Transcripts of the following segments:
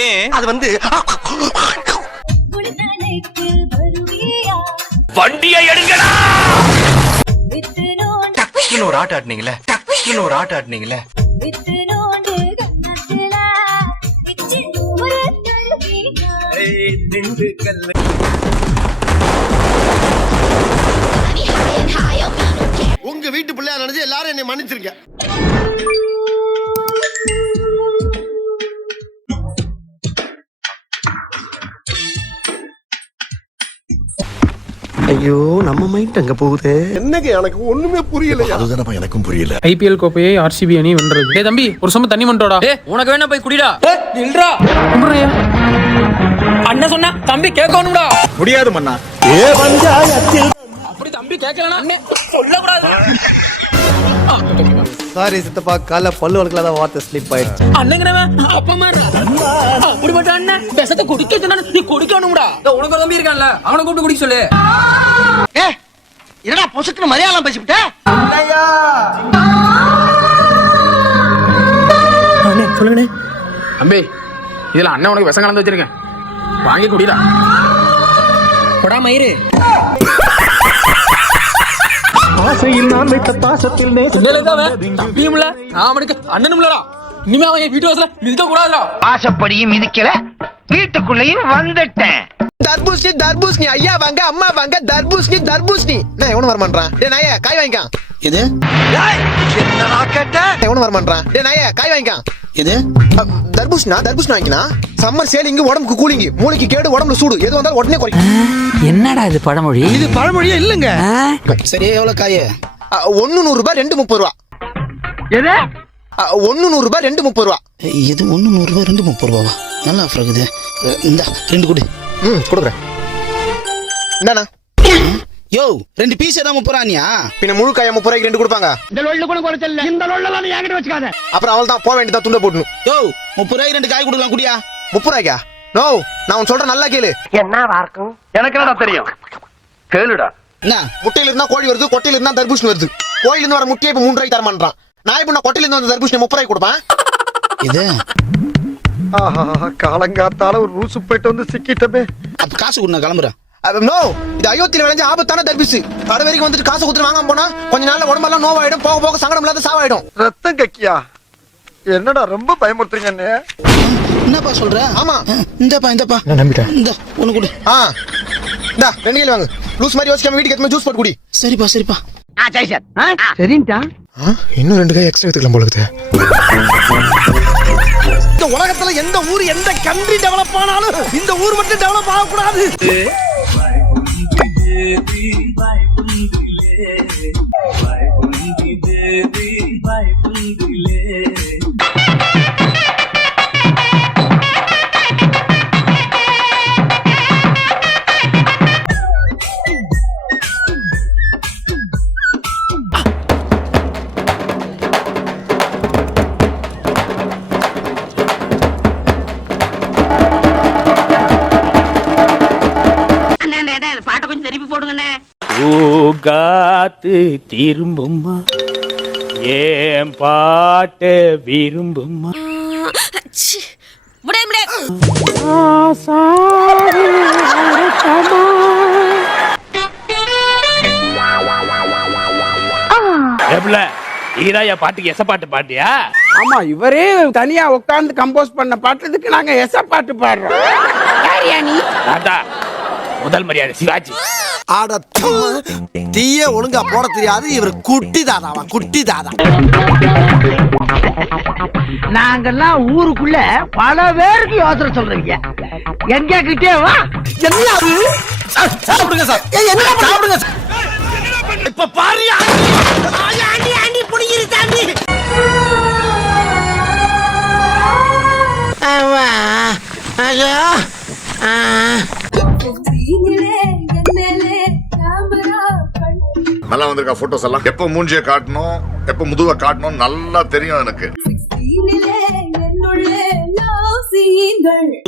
ஏன் அது வந்து வண்டியை எடுங்கடா. டக்குன்னு ஒரு ஆட்ட ஆட்டினீங்களே, டக்குன்னு ஒரு ஆட்ட ஆட்டினீங்களே. உங்க வீட்டு பிள்ளையா நினைச்சு எல்லாரும் என்னை மன்னிச்சிருங்க. ஐயோ நம்ம மைண்ட் அங்க போகுது. என்னங்க எனக்கு ஒண்ணுமே புரியல. அதுதானப்பா எனக்கும் புரியல. ஐபிஎல் கோப்பையை ஆர்சிபி அணி வென்றது. டேய் தம்பி ஒரு சம தண்ணி மண்டோடா. உனக்கு வேணா போய் குடிடா. நில்றா கும்பறையா அண்ணன் சொன்னா தம்பி கேட்கணும்டா. முடியாது மன்னா. ஏ பஞ்சாயத்தில் அப்படி தம்பி கேட்கலனா சொல்லக்கூடாது. சாரி சித்தப்பா, கால பல்லு வளர்க்கலாத வார்த்தை ஸ்லிப் ஆயிடுச்சு. அண்ணங்கிறவன் அப்பா மாறா அப்படிப்பட்ட அண்ணன் விஷத்தை குடிக்க சொன்னா நீ குடிக்கணும்டா. உனக்கு ஒரு தம்பி இருக்கான்ல அவனை கூப்பிட்டு குடிக்க சொல்லு. என்னடா பொசுக்குன்னு மலையாளம் பேசிவிட்ட? சொல்லுங்கண்ணே. தம்பி இதுல அண்ணன் உனக்கு விஷம் கலந்து வச்சிருக்கேன், வாங்கி குடிடா. போடா மயிறு. ஆசைப்படியும் மிதிக்கல, வீட்டுக்குள்ளேயும் வந்துட்டேன். தர்பூசணி தர்பூசணி ஐயா வாங்க, அம்மா வாங்க. தர்பூசணி தர்பூசணி நான் எவனும் வரமாட்டான். டே நாயே காய் வாங்கிக்கான். இது என்னடா கேட்ட? எவனும் வரமாட்டான். டே நாயே காய் வாங்கிக்கான். இது தர்பூசணா தர்பூசணி வாங்கினா. சம்மர் சேலிங், உடம்புக்கு கூலிங், மூளைக்கு கேடு, உடம்புல சூடு, எது வந்தாலும் உடனே குறைக்கும். என்னடா இது பழமொழி? இது பழமொழியே இல்லங்க. சரி எவ்வளவு காய்? 1 100 ரூபாய் 2 30 ரூபா. எது 1 100 ரூபாய் 2 30 ரூபா. இது 1 100 ரூபாய் 2 30 ரூபாவா? நல்லா ஆஃபர் இருக்குது. இந்த 2 கொடு. கொடுக்குறேன். இந்தாண்ணா. யோ 2 பீஸ் தான் 30 ரூபாயா? பின்ன முழு காய 30 ரூபாய்க்கு 2 கொடுப்பாங்க. இந்த லொல்ல கூட குறைச்சல. இந்த லொல்லலாம் நீ என்கிட்ட வச்சுக்காத. அப்புறம் அவள் தான் போக வேண்டியதா, துண்ட போடணும். யோ 30 ரூபாய்க்கு 2 காய் கொடுக்கலாம் குடியா. 30 ரூபாய்க்கா? நோ, நான் உன் சொல்றேன் நல்லா கேளு. என்னவா இருக்கும்? எனக்கு என்னடா தெரியும், கேளுடா. என்ன முட்டையில இருந்தா கோழி வருது, கொட்டையில இருந்தா தர்பூசணி வருது. கோயில இருந்து வர முட்டையை இப்ப 3 ரூபாய்க்கு தர மாட்டான். நான் இப்ப கொட்டையில இருந்து வந்த தர்பூசணி 30 ரூபாய்க்கு கொடுப்பேன். இது காலங்காத்தால ஒரு ரூசு போயிட்டு வந்து சிக்கிட்டமே. அப்ப காசு கொடு, நான் கிளம்புறேன். நோ, இது அயோத்தியில விளைஞ்ச ஆபத்தான தர்பூசு. கடை வரைக்கும் வந்துட்டு காசு கொடுத்து வாங்க போனா கொஞ்ச நாள்ல உடம்பெல்லாம் நோவாயிடும், போக போக சங்கடம் இல்லாத சாவாயிடும். ரத்தம் கக்கியா? என்னடா ரொம்ப பயமுறுத்துறீங்க என்ன? என்னப்பா சொல்ற? ஆமா, இந்தப்பா இந்த ஒண்ணு கொடு. இந்தா 2 கிலோ வாங்கு. லூஸ் மாதிரி யோசிக்காம வீட்டுக்கு எடுத்து ஜூஸ் போட்டு குடி. சரிப்பா சரிப்பா. சரி சார். சரிண்டா. இன்னும் 2 காய் எக்ஸ்ட்ரா எடுத்துக்கலாம் போல இருக்குது. இந்த உலகத்துல எந்த ஊர் எந்த கண்ட்ரி டெவலப் ஆனாலும் இந்த ஊர் மட்டும் டெவலப் ஆகக்கூடாது. பாட்டை கொஞ்சம் திருப்பி போடுங்கண்ணே. காத்து திரும்புமா, ஏன் பாட்ட விரும்புமா. ஈராயா பாட்டுக்கு எச பாட்டு பாட்டியா? ஆமா, இவரே தனியா உட்கார்ந்து கம்போஸ் பண்ண பாட்டுக்கு நாங்க எச பாட்டு பாடுறோம். முதல் மரியாதை சிவாஜி. தீய ஒழுங்கா போட தெரியாது இவர். குட்டி தாதாவா, குட்டி தாதா. நாங்கெல்லாம் ஊருக்குள்ள பல பேருக்கு யோசனை சொல்றீங்க, எங்க கிட்டே வா. என்ன அது? சாப்பிடுங்க சார். என்ன சாப்பிடுங்க சார். இப்ப பாரியா ஆண்டி ஆண்டி புடிங்கிரு தாண்டி. ஐயா நல்லா வந்திருக்கா போட்டோஸ் எல்லாம். எப்ப மூஞ்சிய காட்டணும், எப்ப முதுவ காட்டணும் நல்லா தெரியும் எனக்கு.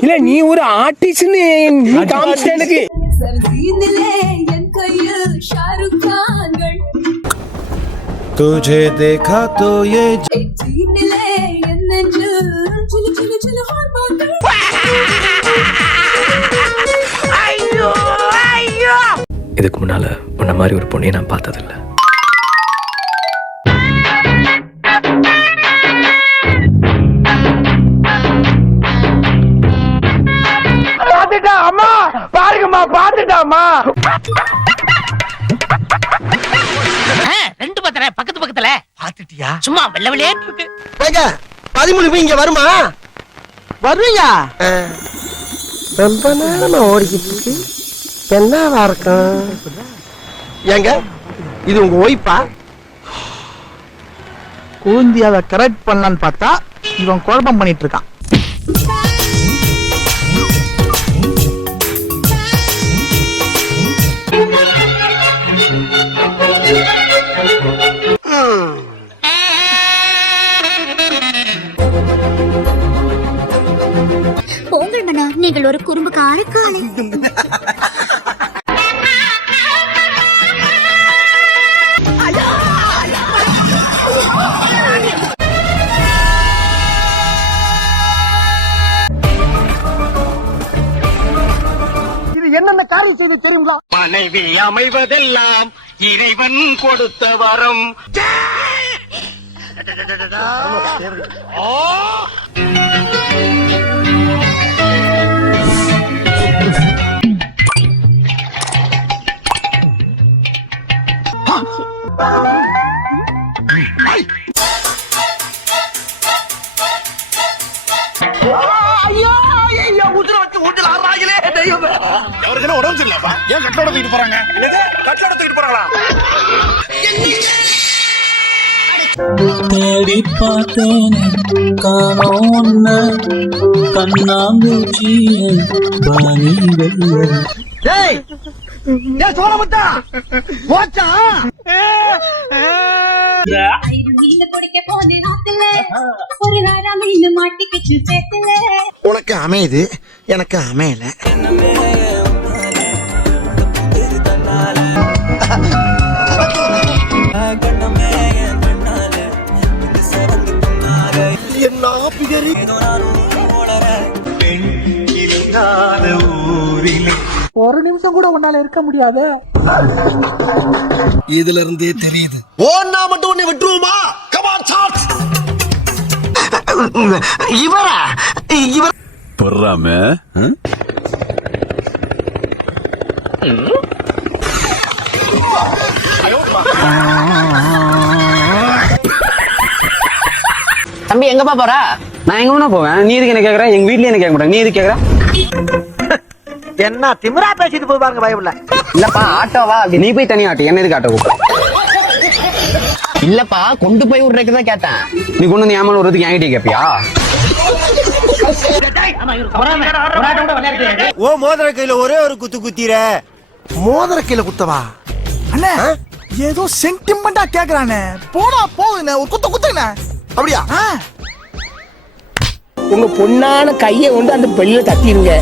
இல்ல நீ ஒரு ஆர்டிஸ்ட்னு நீ காமிச்ச எனக்கு. तुझे देखा तो ये இதுக்கு முன்னால உன்ன மாதிரி ஒரு பொண்ணையை நான் பார்த்ததில்லை. பாத்துட்டா அம்மா, பாருங்கம்மா, பாத்துட்டாமா. ரெண்டு பத்திர பக்கத்து பக்கத்துல பாத்துட்டியா? சும்மா வெள்ள வெளியேன்னு இருக்கு. 13 இங்க வருமா? வருவியா? ரொம்ப நேரமா ஓடிக்கிட்டு இருக்கு. என்னவா இருக்கும்? ஏங்க இது உங்க ஒய்ஃபா? கூந்தியாவை கரெக்ட் பண்ணலான்னு பார்த்தா இவன் குழப்பம் பண்ணிட்டு இருக்கான். போங்கள் மன்னா, நீங்கள் ஒரு குறும்புக்கார காலை. இது என்னென்ன காரியம் செய்து தெரியுங்களா? மனைவி அமைவதெல்லாம் இறைவன் கொடுத்த வரம். உடம்பு சரியில்லப்பா. ஏன் கட்டோட தூக்கிட்டு போறாங்க? கட்டோட தூக்கிட்டு போறாங்களா? தேடி பார்த்தேன் காணோன்ன கண்ணாமூச்சி டேய், டேய் சோழமுத்தா, போச்சா? உனக்கு அமையுது, எனக்கு அமையல. என்ன பிகரி ஒரு நிமிஷம் கூட உன்னால இருக்க முடியாது. இதுல இருந்தே தெரியுது. ஓன்னா மட்டும் உன்னை விட்டுருவோமா? Come on chat. இவரா? இவர் பொறாம தம்பி எங்கப்பா போற? நான் எங்க வேணா போவேன். நீ எதுக்கு என்ன கேக்குற? எங்க வீட்லயே என்ன கேட்க மாட்டாங்க. நீ எதுக்கு கேக்குற? என்ன திமிரா பேசிட்டு போய் பாருங்க பயமில்ல. இல்லப்பா ஆட்டோவா? நீ போய் தனியா ஆட்டோ. என்ன எதுக்கு ஆட்டோ கூப்பிட? இல்லப்பா கொண்டு போய் விடுறதுக்கு தான் கேட்டேன். நீ கொண்டு வந்து ஏமால விடுறதுக்கு என்கிட்ட கேப்பியா? ஓ மோதிர கையில ஒரே ஒரு குத்து குத்திர. மோதிர கையில குத்தவா? அண்ணே ஏதோ சென்டிமெண்டா கேக்குறானே. போடா போகுதுண்ணே, ஒரு குத்த குத்துங்கண்ணே. அப்படியா? உங்க பொண்ணான கையை கொண்டு அந்த பெல்ல தட்டிடுங்க.